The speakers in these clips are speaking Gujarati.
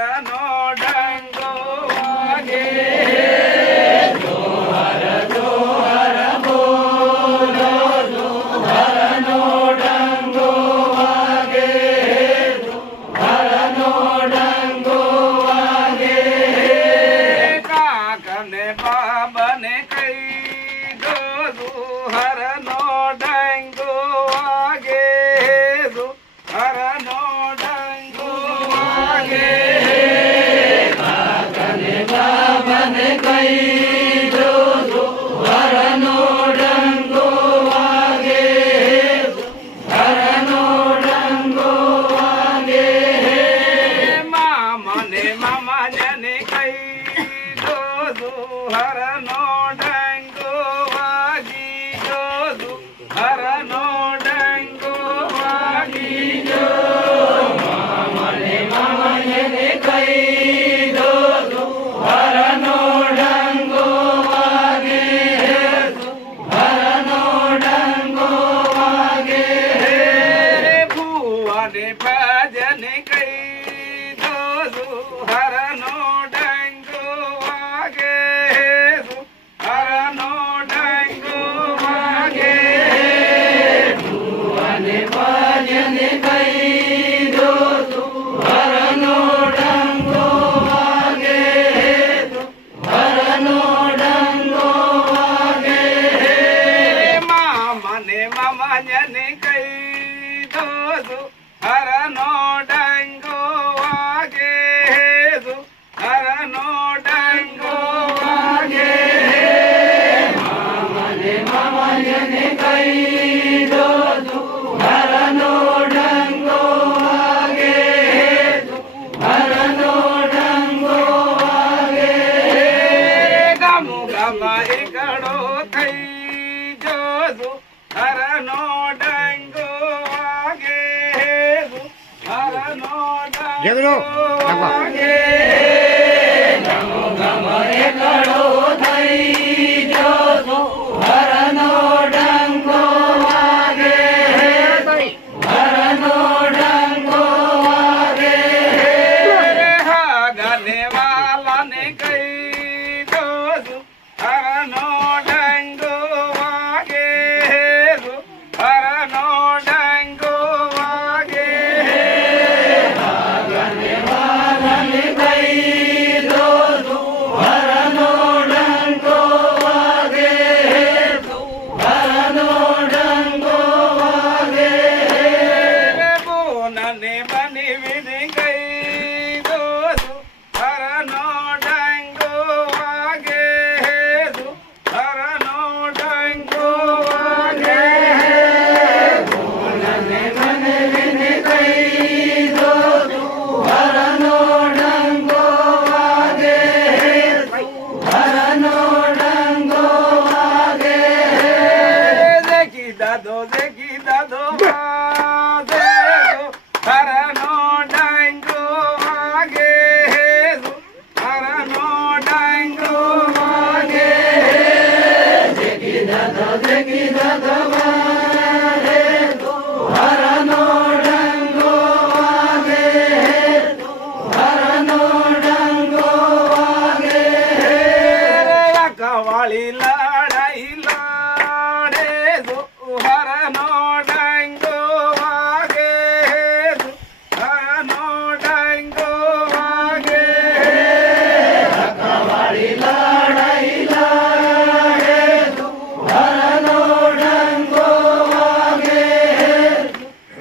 હરનો ડંગો વાગે જોહર જોહર બોલો જોહરનો ડંગો વાગે જોહરનો ડંગો વાગે કાકને બાબને કહી દો હરનો ડંગો વાગે હરનો ડંગો વાગે કાકને બાબાને કહી દો જોહરનો ડંગો વાગે જોહરનો ડંગો વાગે મામાને મામાને કહી દો હરનો ડંગો વાગી જો હરનો ડંગો વાગી જો મામાને મામાને કહી દો જોહરનો ડંગો વાગે જોહરનો ડંગો વાગે ભુવાને ભજને કહી દો હરનો ડંગો વાગે હરનો ડંગો વાગે ભુવને ભજને કહી દો જોહરનો ડંગો વાગે જોહરનો ડંગો વાગે મામાને મામાને કહી દો હરનો ડંગો વાગે હરનો ડંગો વાગે મામાને મામાને કહી દો જોહરનો ડંગો વાગે જોહરનો ડંગો વાગે ગામો ગામા એકડો થઈ જો હરનો ડંગો વાગે હરનો જગડો, ડંગો વાગે ગમો ગમ એકડો થઈ જો જોહરનો ડંગો વાગે હરનો ડંગો વાગે હાગને વાલાને કહી દો હરનો ડંગો વાગે હરનો ડંગો વાગે આગને વાલને કહી દો જોહરનો ડંગો વાગે જોહરનો ડંગો વાગે બોનને બની વિધિ કહી દો હરનો ડંગો વાગે હરનો ડંગો વાગે બોલને મને વિને કહી દો જોહરનો ડંગો વાગે જોહરનો ડંગો વાગે જેકી દાદો વાગે હરનો ડંગો વાગે હરનો ડંગો વાગે જગી દાદો વાગે જોહરનો ડંગો વાગે જોહરનો ડંગો વાગે કવાળી લડાઈ લડે હરનો ડંગો વાગે હરનો ડંગો વાગે કવાળી લડાઈ લડે જોહરનો ડંગો વાગે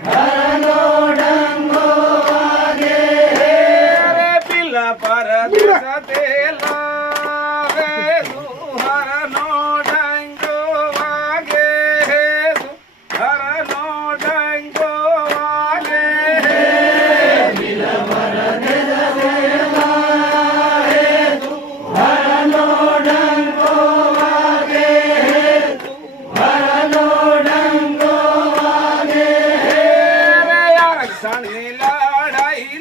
હરનો ડંગો વાગે પીલા પરદેશ તે લાવે હરનો ડંગો વાગે હરનો ડંગો વાગે બિલવર દેલાહે હરનો ડંગો વાગે હરનો ડંગો વાગે આરક્ષણની લડાઈ